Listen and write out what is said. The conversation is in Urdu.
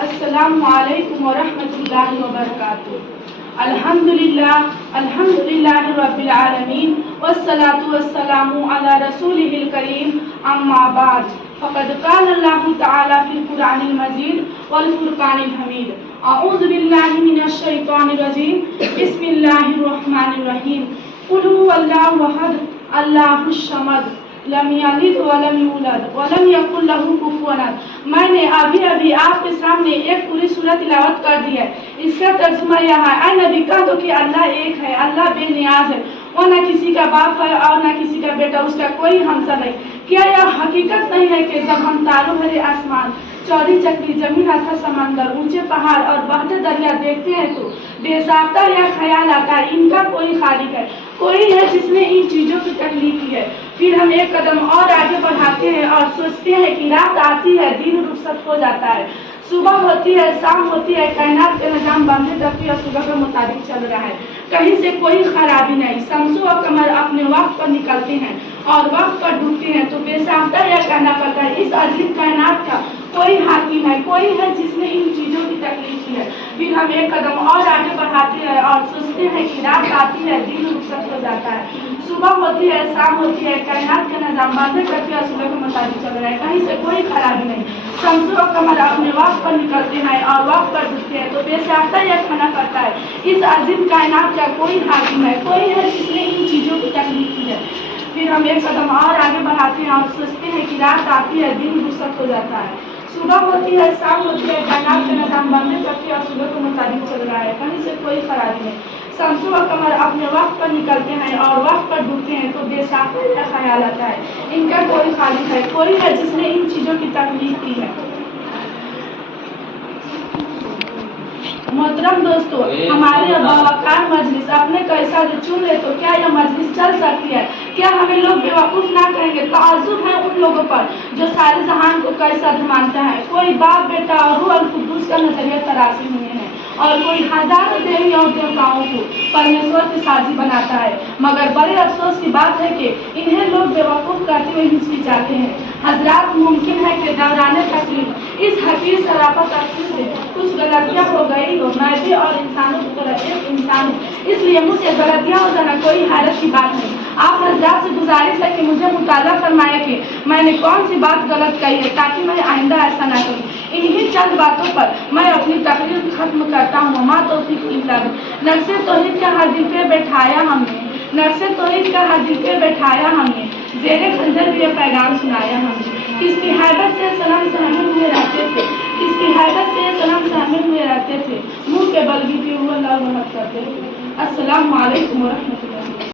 السلام علیکم ورحمۃ اللہ وبرکاتہ۔ الحمدللہ رب العالمین والصلاة والسلام علی رسولہ الکریم، اما بعد فقد قال اللہ تعالی فی القرآن المجید والفرقان الحمید، اعوذ باللہ من الشیطان الرجیم، بسم اللہ الرحمن الرحیم، قل هو اللہ احد اللہ الصمد لم یلد ولم یولد ولم یکن لہ کفوا احد۔ میں نے ابھی آپ کے سامنے ایک پوری سورۃ تلاوت کر دی ہے۔ اس کا ترجمہ یہ ہے، اے نبی کہہ دو کہ اللہ ایک ہے، اللہ بے نیاز ہے، وہ نہ کسی کا باپ ہے اور نہ کسی کا بیٹا، اس کا کوئی ہمسا نہیں۔ کیا یہ حقیقت نہیں ہے کہ جب ہم تاروں بھرے آسمان، چوڑی چکری زمین، اتھا سمندر، اونچے پہاڑ اور بہتے دریا دیکھتے ہیں تو بے ضابطہ یہ خیال آتا ہے ان کا کوئی خالق ہے، کوئی ہے جس نے ان چیزوں کی تخلیق کی ہے۔ پھر ہم ایک قدم اور آگے بڑھاتے ہیں اور سوچتے ہیں کہ رات آتی ہے، دن رخصت ہو جاتا ہے، صبح ہوتی ہے، شام ہوتی ہے، کائنات کا نظام بندھے ترقی اور صبح کے مطابق چل رہا ہے، کہیں سے کوئی خرابی نہیں۔ شمس و قمر اپنے وقت پر نکلتے ہیں اور وقت پر ڈوبتے ہیں، تو بے ضابطہ یہ کہنا پڑتا ہے اس عظیم کائنات کا کوئی حاکم ہے، کوئی ہے جس نے ان چیزوں کی تخلیق کی ہے۔ پھر ہم ایک قدم اور آگے بڑھاتے ہیں اور سوچتے ہیں کہ رات آتی ہے، دن رخصت ہو جاتا ہے، صبح ہوتی ہے، شام ہوتی ہے، کائنات کا نظام بندھے ترقی اور صبح کے مطابق چل رہا ہے، کہیں سے کوئی خرابی نہیں۔ شمس و قمر اپنے وقت پر نکلتے ہیں اور وقت پر ڈوبتے ہیں، تو بے ضابطہ یہ کہنا پڑتا ہے اس عظیم کائنات کا کوئی حاکم ہے، کوئی ہے جس نے ان چیزوں کی تخلیق کی ہے۔ پھر ہم ایک قدم اور آگے بڑھاتے ہیں اور سوچتے ہیں کہ رات آتی ہے، دن رخصت ہو جاتا ہے، صبح ہوتی ہے، شام ہوتی ہے، کائنات کا نظام بندھے ترقی اور صبح کے مطابق چل رہا ہے، کہیں سے کوئی خرابی نہیں۔ شمس و قمر اپنے وقت پر نکلتے ہیں اور وقت پر ڈوبتے ہیں، تو بے ضابطہ یہ خیال آتا ہے ان کا کوئی خالق ہے، کوئی ہے جس نے ان چیزوں کی تخلیق کی ہے۔ محترم دوستو، ہماری باوقار مجلس اپنے کیسا جو چن لے تو کیا یہ مجلس چل سکتی ہے؟ کیا ہمیں لوگ بیوقوف نہ کہیں گے؟ تعجب ہے ان لوگوں پر جو سارے جہان کو کیسا مانتا ہے، کوئی باپ بیٹا اور روح القدس کا نظریہ تراشے ہوئے ہیں، اور کوئی ہزاروں دیوی اور دیوتاؤں کو پرمیشور کے سازی بناتا ہے، مگر بڑے افسوس کی بات ہے کہ انہیں لوگ بیوقوف کرتے ہوئے ہچکچاتے ہیں۔ حضرات، ممکن ہے کہ دوران تقریر اس حقیر سراپا تقریر سے کچھ غلطیاں ہو گئی ہو، میں بھی اور انسانوں کی طرح ایک انسان ہوں، اس لیے مجھ سے غلطیاں ہو جانا کوئی حیرت کی بات نہیں۔ آپ حضرات سے گزارش ہے کہ مجھے مطالعہ فرمائے کہ میں نے کون سی بات غلط کہی ہے، تاکہ میں آئندہ ایسا نہ کروں۔ انہی چند باتوں پر میں اپنی تقریر ختم کرتا ہوں۔ وما توفیق الا باللہ۔ نقشِ توحید کا ہر دل پہ بٹھایا ہم نے، نقشِ توحید کا ہر دل پہ بٹھایا ہم نے، زیر خنجر بھی یہ پیغام سنایا ہم نے۔ کس کی حیبت سے صنم سہمے ہوئے رہتے تھے، کس کی حیبت سے صنم سہمے ہوئے رہتے تھے، منہ کے بل بھی وہ اللہ کرتے تھے۔ السلام علیکم ورحمۃ اللہ۔